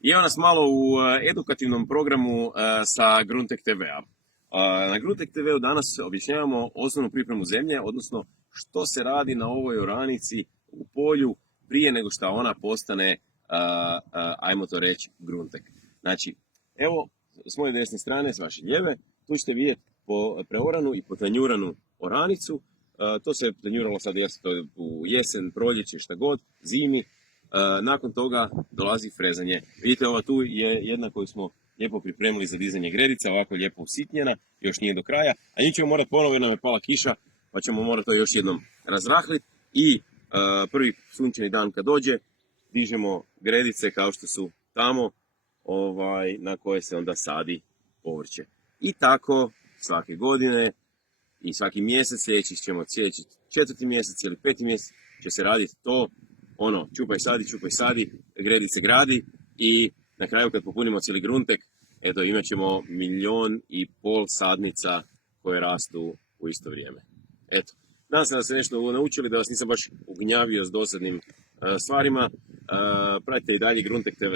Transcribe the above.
I evo nas malo u edukativnom programu sa Gruntek TV-a. Na Gruntek TV-u danas objašnjavamo osnovnu pripremu zemlje, odnosno što se radi na ovoj oranici u polju prije nego što ona postane, ajmo to reći, Gruntek. Znači, evo, s moje desne strane, s vaše lijeve, tu ćete vidjeti preoranu i potanjuranu oranicu. To se tanjuralo sad u jesen, proljeće, šta god, zimi. Nakon toga dolazi frezanje. Vidite, ova tu je jedna koju smo lijepo pripremili za dizanje gredica, ovako lijepo usitnjena, još nije do kraja. A njih ćemo morati ponovo jer nam je pala kiša, pa ćemo morati to još jednom razrahliti. I prvi sunčani dan kad dođe, dižemo gredice kao što su tamo, na koje se onda sadi povrće. I tako svake godine i svaki mjesec, sljedeći 4. mjesec ili 5. mjesec će se raditi to, čupaj sadi, gredice gradi i na kraju kad popunimo cijeli gruntek, eto, imat ćemo 1,5 milijun sadnica koje rastu u isto vrijeme. Eto, nadam se da ste nešto naučili, da vas nisam baš ugnjavio s dosadnim stvarima. Pratite i dalje Gruntek TV.